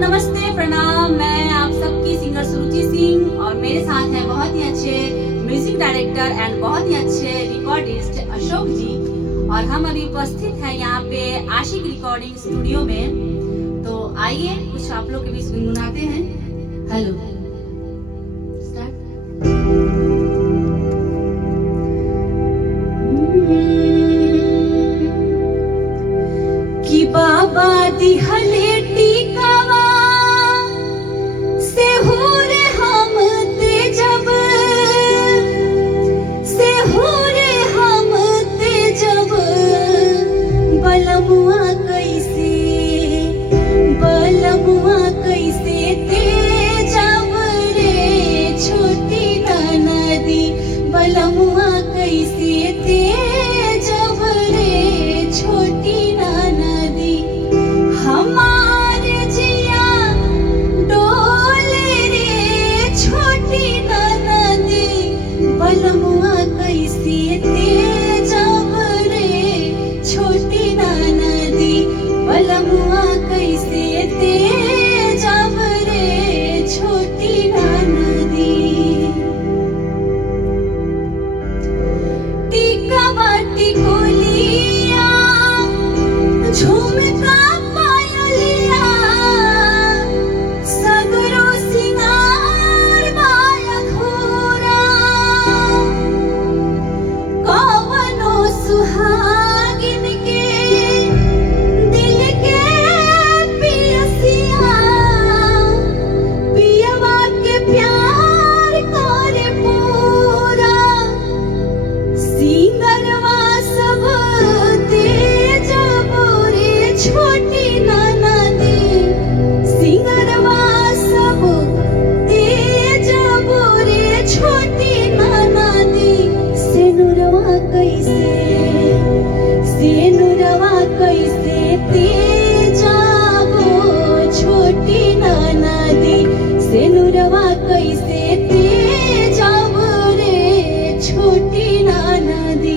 नमस्ते प्रणाम, मैं आप सबकी सिंगर सुरुचि सिंह और मेरे साथ हैं बहुत ही अच्छे म्यूजिक डायरेक्टर एंड बहुत ही अच्छे रिकॉर्डिस्ट अशोक जी। और हम अभी उपस्थित हैं यहाँ पे आशिक रिकॉर्डिंग स्टूडियो में। तो आइए कुछ आप लोग के बीच गुनगुनाते हैं। हेलो कि बाबा दिहले टीकावा से हो रे हम ते जब से हो रे हम ते जब बलमुआ कैसे ते जब रे छोटी नदी बलमुआ कैसे ते जब रे छोटी नदी हमार जिया डोले रे छोटी नदी बलमुआ कैसे ते जब रे छोटी नदी बलमुआ कैसे ते जब रे छोटी नदी टिकावा टिकोलिया झुमका पायलिया सगरो सिंगार बाया घोरा कवनो सुहागिन के दिल के पियसिया पियवा के प्यार करे पूरा सिंगरवा सब तेज बोरे छोटी नदी सिंगरवा सब तेज बोरे छोटी नदी सेनुरवा कैसे तेज बो छोटी नदी सेनुरवा कैसे तेज रे छोटी नदी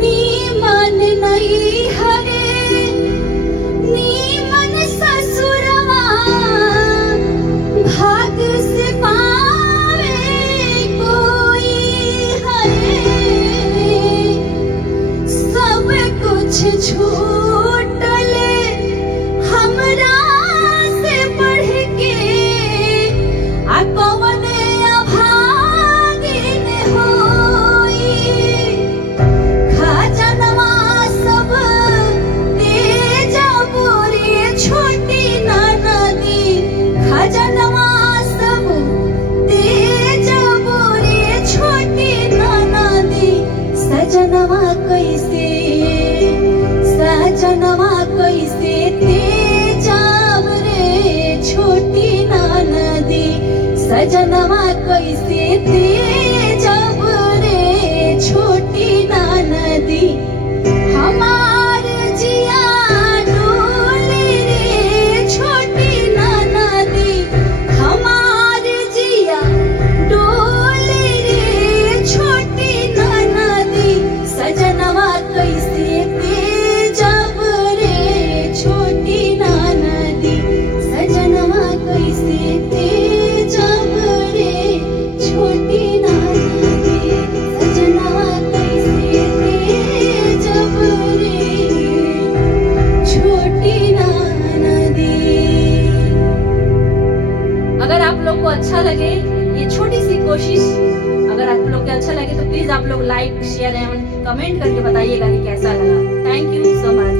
नीमन नहीं हरे नीमन ससुरवा भाग से पावे कोई हरे सब कुछ छूटले हमरा से बढ़ के आ कवन अभागिन होई खजनवा सब तेज बोरे छोटी नदी खजनवा सब तेज बोरे छोटी नदी सजनवा कैसे तेज रे छोटी नदी सजनवा कैसे तेज रे छोटी नदी हमार जिया डोले रे छोटी नदी हमार जिया डोले रे छोटी नदी सजनवा कैसे तेज रे छोटी नदी सजनवा कैसे तेज रे छोटी नदी सजनवा कैसे तेज रे छोटी नदी। अगर आप लोग को अच्छा लगे ये छोटी सी कोशिश, अगर आप लोग को अच्छा लगे तो प्लीज आप लोग लाइक शेयर एंड कमेंट करके बताइएगा कि कैसा लगा। Thank you so much.